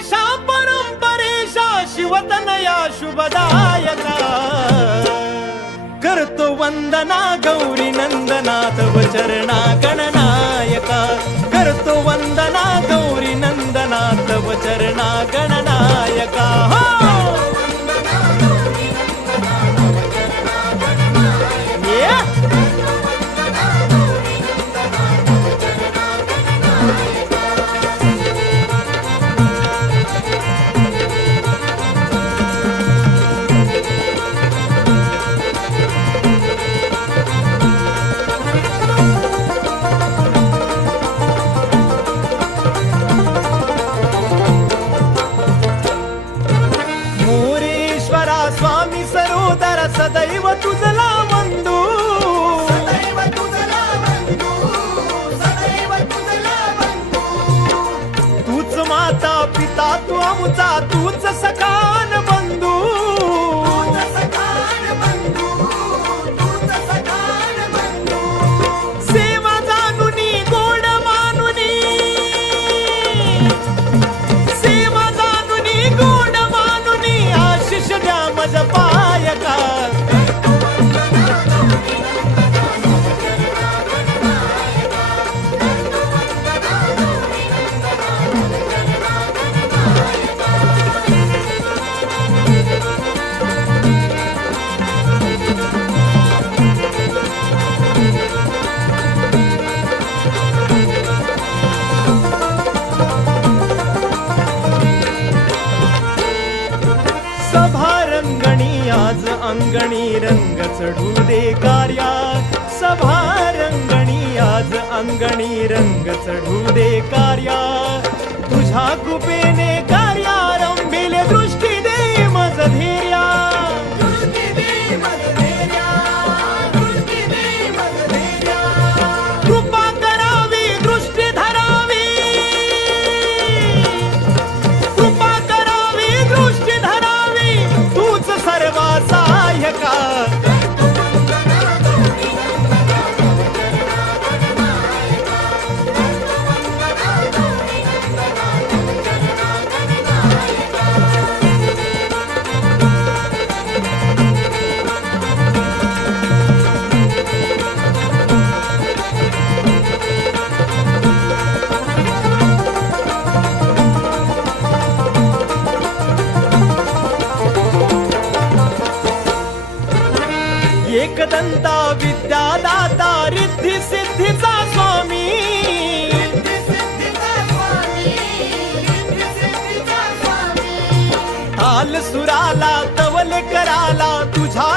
देशा परंपरेशा शिवतनया शुभदायका. करतो वंदना गौरी नंदनाथ चरणा गणना सदैव तुझला वंदू सदैव तुझला बंधू सदैव तुझला बंधू. तूच माता पिता तू आमचा तूच सखान बंधू. सेवा जानुनी गोड मानुनी. सेवा जानुनी गोड मानुनी. आशिष द्या मज आज अंगणी रंग चढू दे कार्या सभा रंगणी आज अंगणी रंग चढू एकदंता विद्यादाता रिद्धी सिद्धीचा स्वामी. स्वामी ताल सुराला तवल कराला तुझा